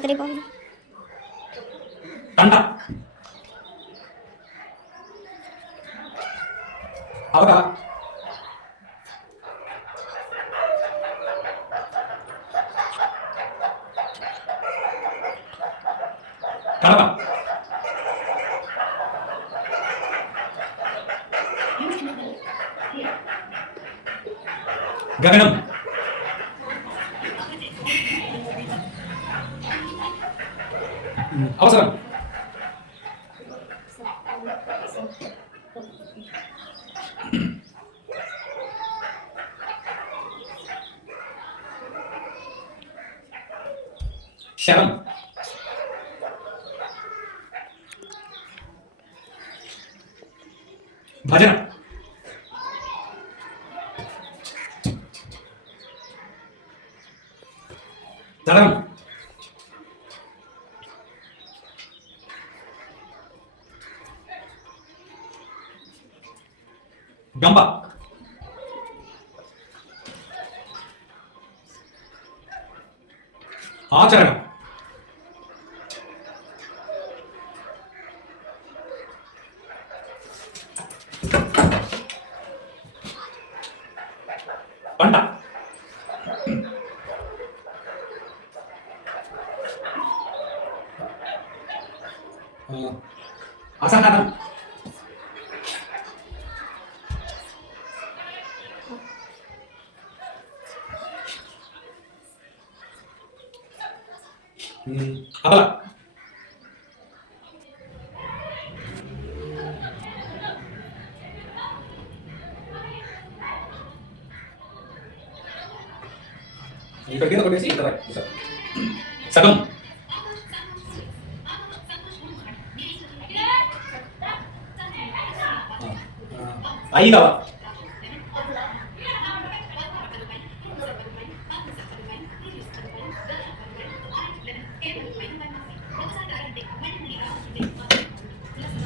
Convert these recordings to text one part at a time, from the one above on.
ആശുപത്രി പോകുന്നു കണ്ട. ഗഗനം. ఇక్కడికి పంపు కండ అవక కడప గగనం అవసరం శరం భజన చదరం గంబ. ఆచరణ. పంట. ఆ, అసహనం. ఉమ్, అబల ఇక్కడ కింద కొట్టేసి ఇక్కడ రా. సరే. సగం ఐదవ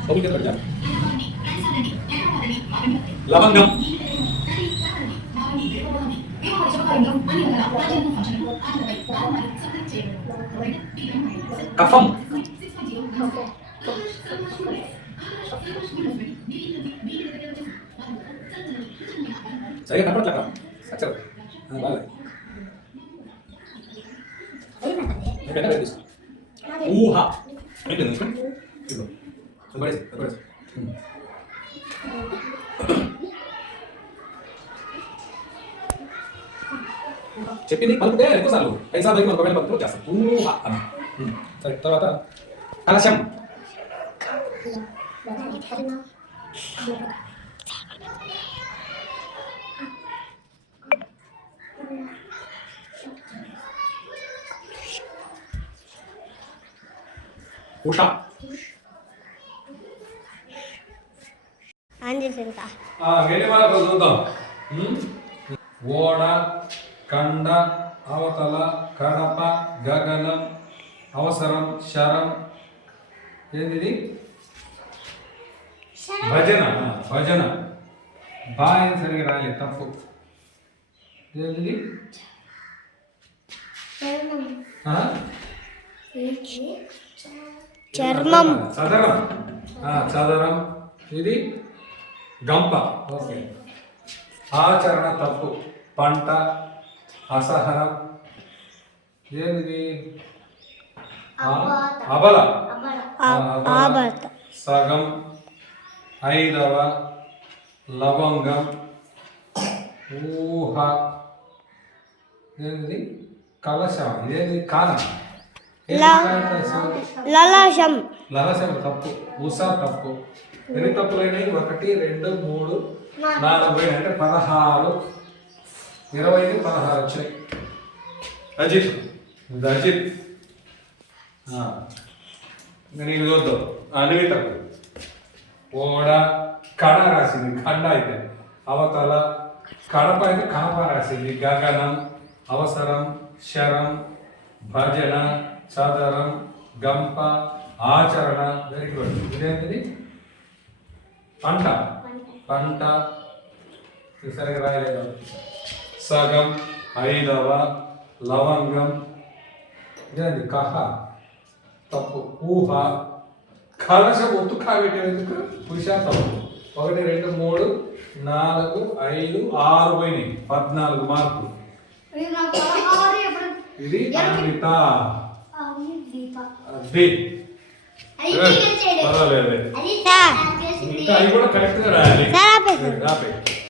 ఒకటి కింద పెట్టా. లవంగం కఫం సరిగా కనపడట్లేక అచ్చరు బాగా నేను పెట్టాలి తీసుకో ఊహ ఏంటి తీసుకో ఇదిగో పడేసి పడేసి చెప్పింది పలుకుతే ఎక్కువ సార్లు ఐదు మనం ఒకవేళ పలుకుతూ చేస్తాం. సరే తర్వాత కలశం. ఉష. వాళ్ళ చూద్దాం. ఓడ కండ అవతల కడప గగనం అవసరం శరం. ఏంది భజన. భజన. బాగా సరిగా రాలేదు తప్పు. ఆ? చర్మం. చదరం. ఆ, చదరం. ఇది? గంప. ఓకే. ఆచరణ తప్పు. పంట అసహనం. ఏంది ఆ- అబల. ఆ, అబల. ఆబత సగం. ఐదవ. లవంగం. ఊహ. ఏంది కలశం. కాలం. ఏంది లా- కలశం? లలాశం. లలశం తప్పు. ఉషా తప్పు. ఎన్ని తప్పులైనాయి? ఒకటి రెండు మూడు నాలుగు. అంటే పదహారు. ఇరవైకి పదహారు వచ్చినాయి. అజిత్. ఇది అజిత్. నీకు చూద్దాం. అనివి తప్పు ఓడ కడ రాసింది ఖండ అయితే అవతల కడప అయితే కడప రాసింది గగనం అవసరం శరం భజన చదరం గంప ఆచరణ వెరీ గుడ్. ఇదేంటిది? పంట. పంట. సరిగా రాయలేదు సగం ఐదవ లవంగం. ఇదండి కహ. తప్పు. ఊహ. కలశం ఒత్తు కాబెట్టే పురుష తప్పు. ఒకటి రెండు మూడు నాలుగు ఐదు ఆరు పోయినాయి. పద్నాలుగు మార్కులు. ఇది చేయడు పర్వాలేదు. ఇంకా అవి కూడా కరెక్ట్గా రాయాలి.